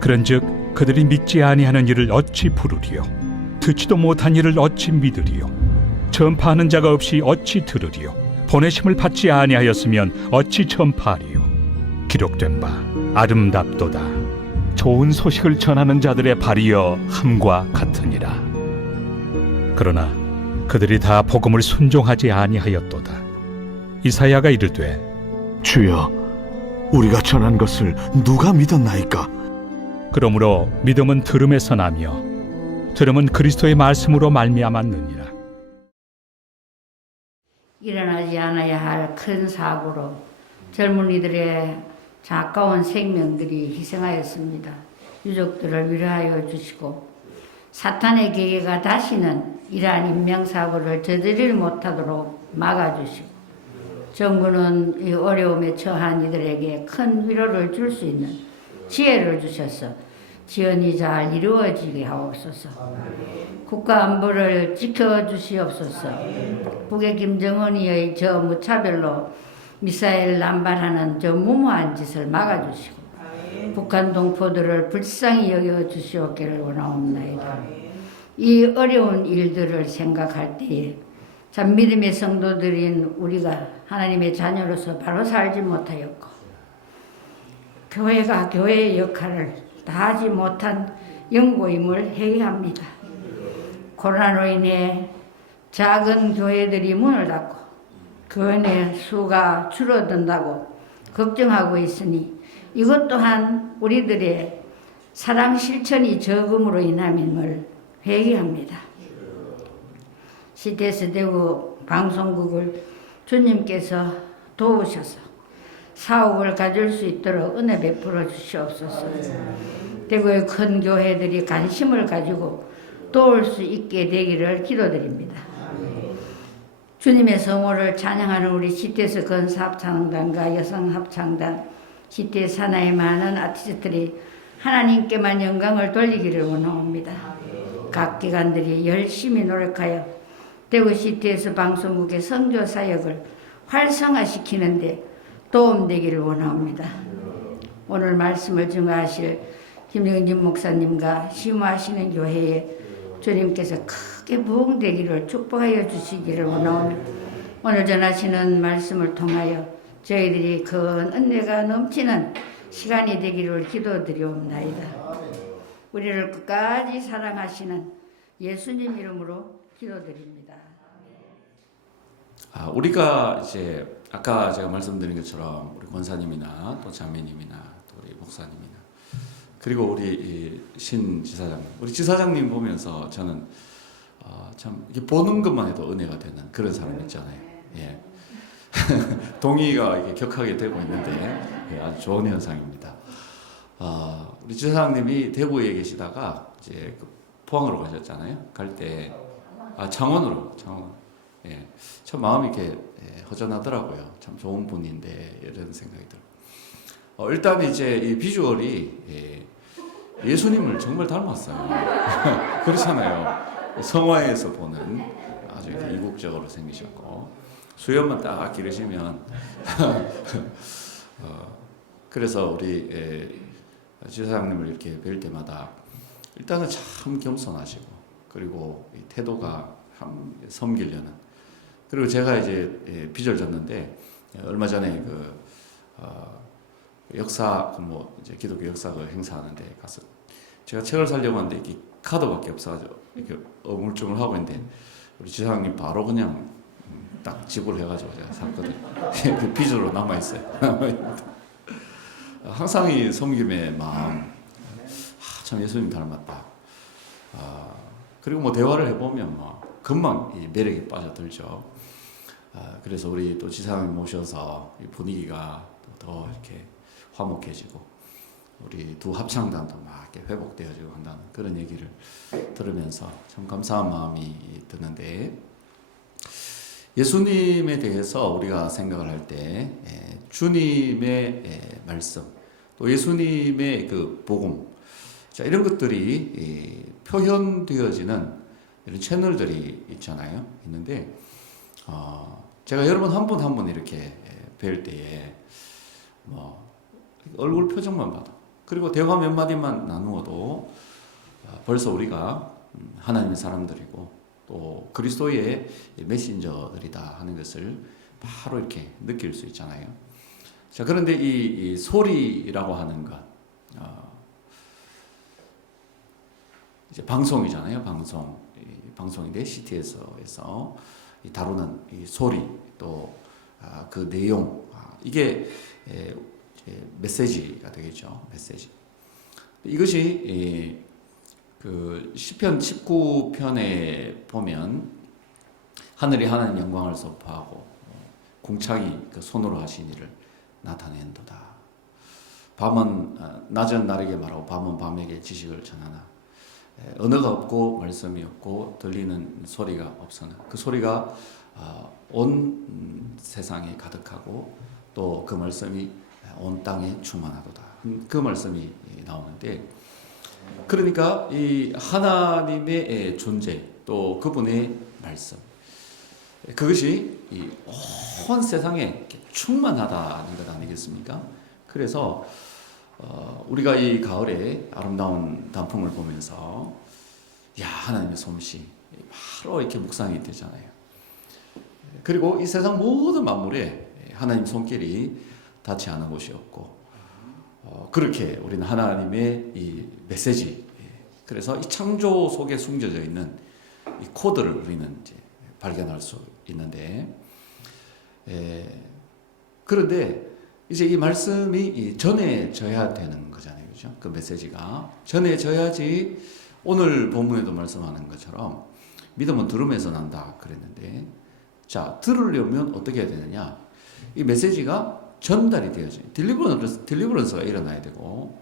그런즉 그들이 믿지 아니하는 이를 어찌 부르리요? 듣지도 못한 이를 어찌 믿으리요? 전파하는 자가 없이 어찌 들으리요? 보내심을 받지 아니하였으면 어찌 전파하리요? 기록된 바 아름답도다. 좋은 소식을 전하는 자들의 발이여 함과 같으니라. 그러나 그들이 다 복음을 순종하지 아니하였도다. 이사야가 이르되 주여, 우리가 전한 것을 누가 믿었나이까? 그러므로 믿음은 들음에서 나며 들음은 그리스도의 말씀으로 말미암았느니라. 일어나지 않아야 할 큰 사고로 젊은이들의 가까운 생명들이 희생하였습니다. 유족들을 위로하여 주시고 사탄의 계계가 다시는 이러한 인명사고를 저지르지 못하도록 막아주시고 정부는 이 어려움에 처한 이들에게 큰 위로를 줄 수 있는 지혜를 주셔서 지연이 잘 이루어지게 하옵소서. 국가 안보를 지켜주시옵소서. 북의 김정은이의 저 무차별로 미사일 남발하는 저 무모한 짓을 막아주시고 북한 동포들을 불쌍히 여겨주시옵기를 원하옵나이다. 이 어려운 일들을 생각할 때에 참 믿음의 성도들인 우리가 하나님의 자녀로서 바로 살지 못하였고 교회가 교회의 역할을 다하지 못한 영고임을 회개합니다. 코로나로 인해 작은 교회들이 문을 닫고 교인의 수가 줄어든다고 걱정하고 있으니 이것 또한 우리들의 사랑 실천이 적음으로 인함임을 회개합니다. CTS 대구 방송국을 주님께서 도우셔서 사옥을 가질 수 있도록 은혜 베풀어 주시옵소서. 대구의 큰 교회들이 관심을 가지고 도울 수 있게 되기를 기도드립니다. 주님의 성호를 찬양하는 우리 CTS 건사합창단과 여성합창단, CTS 산하의 많은 아티스트들이 하나님께만 영광을 돌리기를 원하옵니다. 각 기관들이 열심히 노력하여 대구 CTS 방송국의 선교 사역을 활성화시키는데 도움되기를 원하옵니다. 오늘 말씀을 증거하실 김영진 목사님과 심호하시는 교회에 주님께서 크게 부흥되기를 축복하여 주시기를 원하오며 오늘 전하시는 말씀을 통하여 저희들이 큰 은혜가 넘치는 시간이 되기를 기도드리옵나이다. 우리를 끝까지 사랑하시는 예수님 이름으로 기도드립니다. 우리가 이제 아까 제가 말씀드린 것처럼 우리 권사님이나 또 자매님이나 또 우리 목사님이나 그리고 우리 신 지사장님, 우리 지사장님 보면서 저는 참 이렇게 보는 것만 해도 은혜가 되는 그런 사람 있잖아요. 예. 동의가 이렇게 격하게 되고 있는데 예, 아주 좋은 현상입니다. 우리 지사장님이 대구에 계시다가 이제 포항으로 가셨잖아요. 갈 때 창원. 예, 참 마음이 이렇게 허전하더라고요. 참 좋은 분인데 이런 생각이 들어요. 일단 이제 이 비주얼이 예수님을 정말 닮았어요. 그렇잖아요. 성화에서 보는 아주 이국적으로 생기셨고 수염만 딱 기르시면 그래서 우리 지사장님을 이렇게 뵐 때마다 일단은 참 겸손하시고 그리고 이 태도가 참 섬기려는 그리고 제가 이제 빚을 졌는데 얼마 전에 역사 뭐 이제 기독교 역사 행사하는데 가서 제가 책을 사려고 하는데 이게 카드밖에 없어가지고 이렇게 어물쩡을 하고 있는데 우리 지사장님 바로 그냥 딱 지불해가지고 제가 샀거든요. 그 빚으로 남아 있어요. 항상 이 섬김의 마음, 참 예수님 닮았다. 그리고 뭐 대화를 해보면 뭐 금방 이 매력에 빠져들죠. 그래서 우리 또 지사장님 모셔서 이 분위기가 더 이렇게 화목해지고 우리 두 합창단도 막 이렇게 회복되어지고 한다는 그런 얘기를 들으면서 참 감사한 마음이 드는데 예수님에 대해서 우리가 생각을 할 때 주님의 말씀 또 예수님의 그 복음 자 이런 것들이 표현되어지는 이런 채널들이 있는데 제가 여러 번 한 분 한 분 이렇게 뵐 때에 뭐 얼굴 표정만 봐도 그리고 대화 몇 마디만 나누어도 벌써 우리가 하나님의 사람들이고 또 그리스도의 메신저들이다 하는 것을 바로 이렇게 느낄 수 있잖아요. 자, 그런데 이 소리라고 하는 것, 이제 방송이잖아요. 방송인데 CT에서 다루는 이 소리 또 그 내용, 이게 메시지가 되겠죠. 메시지. 이것이 그 시편 19편에 보면 하늘이 하나님 영광을 선포하고 공창이 그 손으로 하신 일을 나타낸도다. 밤은 낮은 날에게 말하고 밤은 밤에게 지식을 전하나. 언어가 없고 말씀이 없고 들리는 소리가 없으나 그 소리가 온 세상에 가득하고 또 그 말씀이 온 땅에 충만하도다. 그 말씀이 나오는데, 그러니까 이 하나님의 존재 또 그분의 말씀, 그것이 온 세상에 충만하다는 것 아니겠습니까? 그래서 우리가 이 가을에 아름다운 단풍을 보면서 야, 하나님의 솜씨 바로 이렇게 묵상이 되잖아요. 그리고 이 세상 모든 만물에 하나님 손길이 닿지 않은 곳이 없고, 그렇게 우리는 하나님의 이 메시지, 그래서 이 창조 속에 숨겨져 있는 이 코드를 우리는 이제 발견할 수 있는데, 그런데 이제 이 말씀이 전해져야 되는 거잖아요. 그죠? 그 메시지가 전해져야지 오늘 본문에도 말씀하는 것처럼 믿음은 들음에서 난다 그랬는데, 자, 들으려면 어떻게 해야 되느냐? 이 메시지가 전달이 되어야죠. 딜리버런스가 일어나야 되고,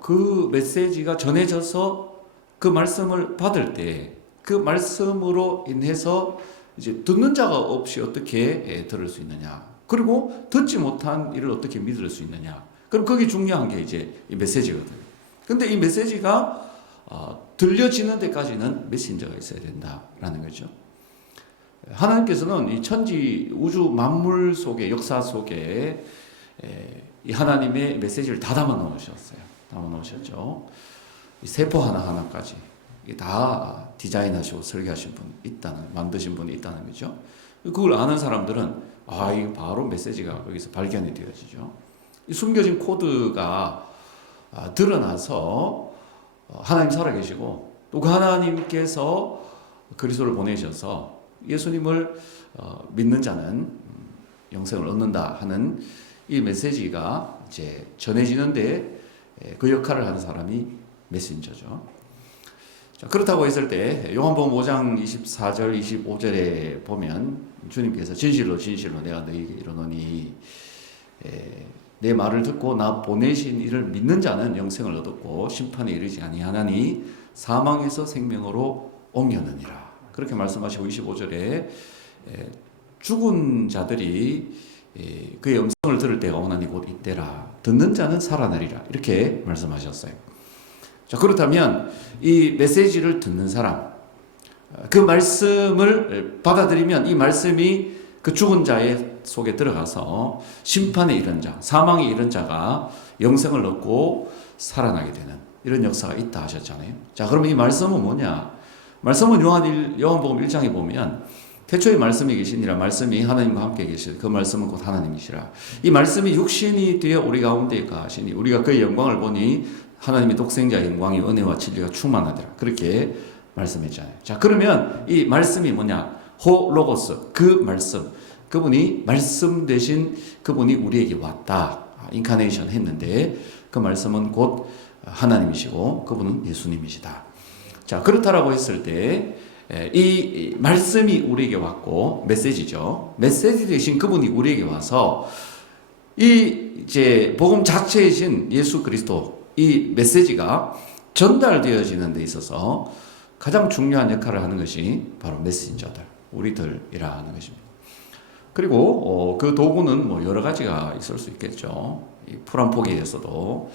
그 메시지가 전해져서 그 말씀을 받을 때 그 말씀으로 인해서 이제 듣는 자가 없이 어떻게 들을 수 있느냐? 그리고 듣지 못한 일을 어떻게 믿을 수 있느냐? 그럼 거기 중요한 게 이제 이 메시지거든요. 근데 이 메시지가 들려지는 데까지는 메신저가 있어야 된다라는 거죠. 하나님께서는 이 천지 우주 만물 속에 역사 속에 이 하나님의 메시지를 다 담아 놓으셨어요. 담아 놓으셨죠. 이 세포 하나하나까지 다 디자인하시고 설계하신 분 있다는, 만드신 분이 있다는 거죠. 그걸 아는 사람들은 이거 바로 메시지가 거기서 발견이 되어지죠. 이 숨겨진 코드가 드러나서 하나님 살아계시고 또 그 하나님께서 그리스도를 보내셔서 예수님을 믿는 자는 영생을 얻는다 하는 이 메시지가 이제 전해지는데 그 역할을 하는 사람이 메신저죠. 자, 그렇다고 했을 때 요한복음 5장 24절 25절에 보면 주님께서 진실로 진실로 내가 너희에게 이르노니 내 말을 듣고 나 보내신 이를 믿는 자는 영생을 얻었고 심판에 이르지 아니하나니 사망에서 생명으로 옮겼느니라. 그렇게 말씀하시고 25절에 죽은 자들이 그의 음성을 들을 때가 오나니 곧 이때라. 듣는 자는 살아나리라. 이렇게 말씀하셨어요. 자, 그렇다면 이 메시지를 듣는 사람, 그 말씀을 받아들이면 이 말씀이 그 죽은 자의 속에 들어가서 심판에 이른 자, 사망에 이른 자가 영생을 얻고 살아나게 되는 이런 역사가 있다 하셨잖아요. 자, 그러면 이 말씀은 뭐냐? 말씀은 요한복음 1장에 보면 태초에 말씀이 계시니라. 말씀이 하나님과 함께 계시되 그 말씀은 곧 하나님이시라. 이 말씀이 육신이 되어 우리 가운데 가시니 우리가 그의 영광을 보니 하나님의 독생자의 영광이 은혜와 진리가 충만하더라. 그렇게 말씀했잖아요. 자, 그러면 이 말씀이 뭐냐? 호로고스, 그 말씀. 그분이 말씀 대신 그분이 우리에게 왔다. 인카네이션 했는데 그 말씀은 곧 하나님이시고 그분은 예수님이시다. 자, 그렇다라고 했을 때 이 말씀이 우리에게 왔고 메시지죠. 메시지 대신 그분이 우리에게 와서 이 이제 복음 자체이신 예수 그리스도 이 메시지가 전달되어지는 데 있어서 가장 중요한 역할을 하는 것이 바로 메신저들, 우리들이라 하는 것입니다. 그리고 그 도구는 뭐 여러 가지가 있을 수 있겠죠. 이 풀 한 포기에서도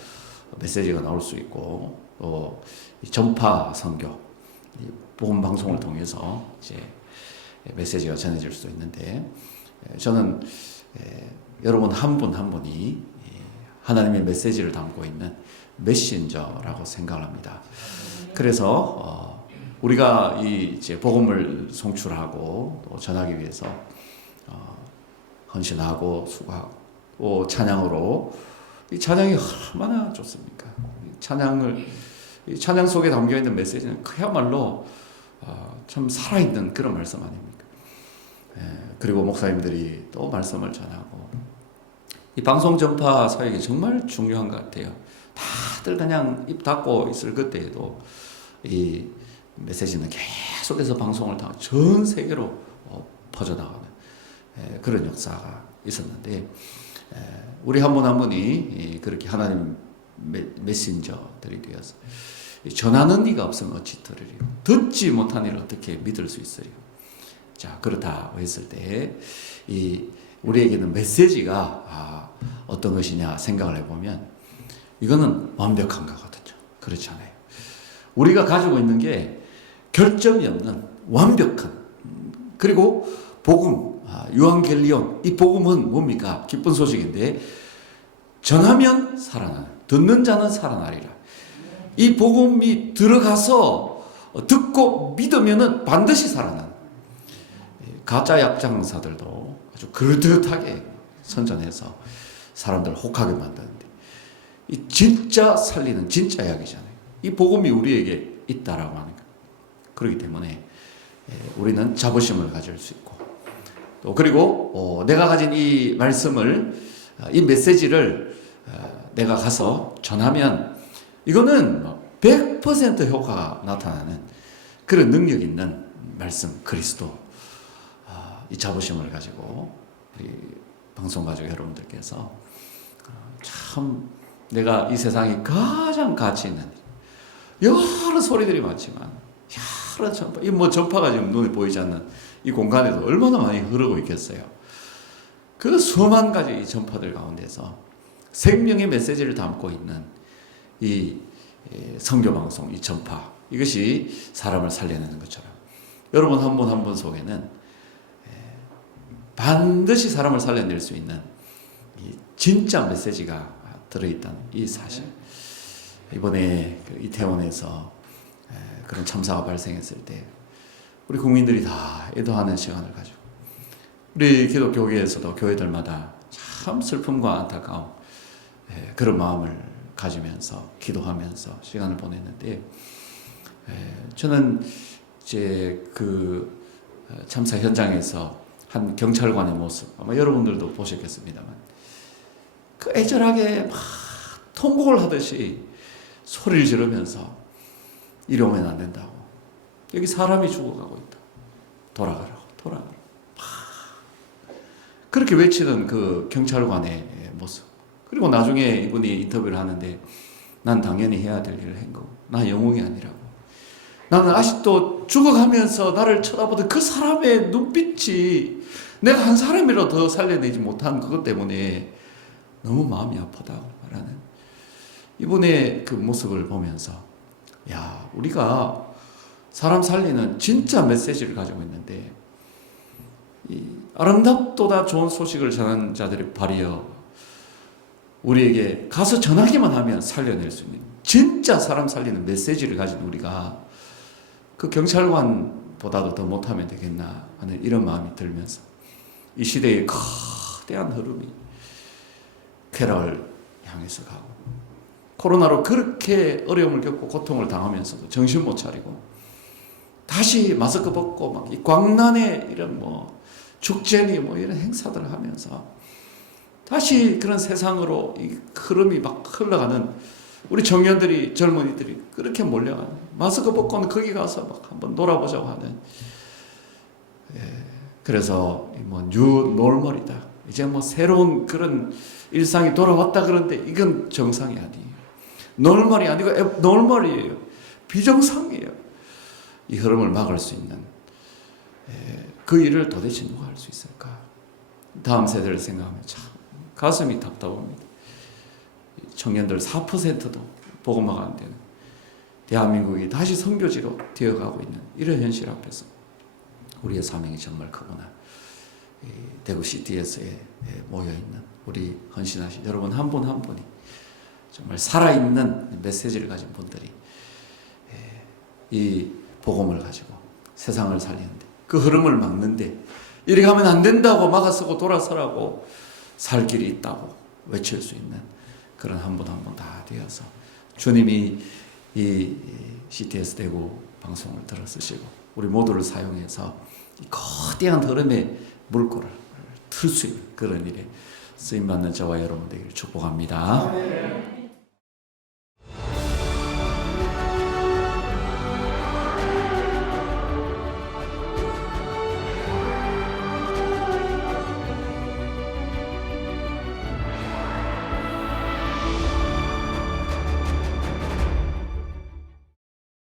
메시지가 나올 수 있고 또 전파 선교, 복음 방송을 통해서 이제 메시지가 전해질 수도 있는데 저는 여러분 한 분 한 분이 하나님의 메시지를 담고 있는 메신저라고 생각합니다. 그래서 우리가 이 이제 복음을 송출하고 또 전하기 위해서 헌신하고 수고하고 찬양으로 이 찬양이 얼마나 좋습니까? 이 찬양 속에 담겨 있는 메시지는 그야말로 참 살아있는 그런 말씀 아닙니까? 그리고 목사님들이 또 말씀을 전하고 이 방송 전파 사역이 정말 중요한 것 같아요. 다들 그냥 입 닫고 있을 그때에도 이 메시지는 계속해서 방송을 통해 전 세계로 퍼져나가는 그런 역사가 있었는데 우리 한 분 한 분이 그렇게 하나님 메신저들이 되어서 전하는 이가 없으면 어찌 들으리요. 듣지 못한 이를 어떻게 믿을 수 있어요. 자, 그렇다고 했을 때 우리에게는 메시지가 어떤 것이냐 생각을 해보면 이거는 완벽한 거거든요. 그렇지 않아요. 우리가 가지고 있는 게 결점이 없는 완벽한 그리고 복음, 유앙겔리온, 이 복음은 뭡니까? 기쁜 소식인데 전하면 살아나는, 듣는 자는 살아나리라. 이 복음이 들어가서 듣고 믿으면은 반드시 살아나는. 가짜 약장사들도 아주 그럴듯하게 선전해서 사람들 혹하게 만드는데 이 진짜 살리는 진짜 약이잖아요. 이 복음이 우리에게 있다라고 하는 거예요. 그렇기 때문에 우리는 자부심을 가질 수 있고 또 그리고 내가 가진 이 말씀을 이 메시지를 내가 가서 전하면 이거는 100% 효과가 나타나는 그런 능력 있는 말씀 그리스도 이 자부심을 가지고 우리 방송 가족 여러분들께서 참 내가 이 세상에 가장 가치 있는 여러 소리들이 많지만 여러 전파, 이 뭐 전파가 지금 눈에 보이지 않는 이 공간에도 얼마나 많이 흐르고 있겠어요. 그 수만 가지 이 전파들 가운데서 생명의 메시지를 담고 있는 이 선교 방송, 이 전파 이것이 사람을 살려내는 것처럼 여러분 한 분 한 분 속에는 반드시 사람을 살려낼 수 있는 이 진짜 메시지가 들어있다는 이 사실. 이번에 그 이태원에서 그런 참사가 발생했을 때 우리 국민들이 다 애도하는 시간을 가지고 우리 기독교계에서도 교회들마다 참 슬픔과 안타까움 그런 마음을 가지면서 기도하면서 시간을 보냈는데 저는 이제 그 참사 현장에서 한 경찰관의 모습 아마 여러분들도 보셨겠습니다만 그 애절하게 막 통곡을 하듯이 소리를 지르면서 이리 오면 안 된다고 여기 사람이 죽어가고 있다 돌아가라고 그렇게 외치는 그 경찰관의 모습 그리고 나중에 이분이 인터뷰를 하는데 난 당연히 해야 될 일을 한 거고 나 영웅이 아니라고 나는 아직도 죽어가면서 나를 쳐다보던 그 사람의 눈빛이 내가 한 사람이라도 더 살려내지 못한 그것 때문에 너무 마음이 아프다고 말하는 이분의 그 모습을 보면서 야 우리가 사람 살리는 진짜 메시지를 가지고 있는데 이 아름답도다 좋은 소식을 전하는 자들의 발이여 우리에게 가서 전하기만 하면 살려낼 수 있는 진짜 사람 살리는 메시지를 가진 우리가 그 경찰관보다도 더 못하면 되겠나 하는 이런 마음이 들면서 이 시대의 거대한 흐름이 쾌락을 향해서 가고 코로나로 그렇게 어려움을 겪고 고통을 당하면서도 정신 못 차리고 다시 마스크 벗고 막 이 광란의 이런 뭐 축제니 뭐 이런 행사들을 하면서 다시 그런 세상으로 이 흐름이 막 흘러가는 우리 청년들이 젊은이들이 그렇게 몰려가는 마스크 벗고는 거기 가서 막 한번 놀아보자고 하는 그래서 뭐 뉴 노멀이다 이제 뭐 새로운 그런 일상이 돌아왔다 그런데 이건 정상이 아니에요. 노멀이 아니고 노멀이에요. 비정상이에요. 이 흐름을 막을 수 있는 그 일을 도대체 누가 할 수 있을까? 다음 세대를 생각하면 참 가슴이 답답합니다. 청년들 4%도 복음화가 안 되는 대한민국이 다시 선교지로 되어가고 있는 이런 현실 앞에서 우리의 사명이 정말 크구나. 대구 CTS에 모여 있는 우리 헌신하신 여러분 한 분 한 분이 정말 살아있는 메시지를 가진 분들이 이 복음을 가지고 세상을 살리는데 그 흐름을 막는데 이렇게 하면 안 된다고 막아서고 돌아서라고 살 길이 있다고 외칠 수 있는 그런 한 분 한 분 다 되어서 주님이 이 CTS 대구 방송을 들어 쓰시고 우리 모두를 사용해서 이 거대한 흐름의 물꼬를 틀 수 있는 그런 일에 쓰임받는 저와 여러분 되기를 축복합니다.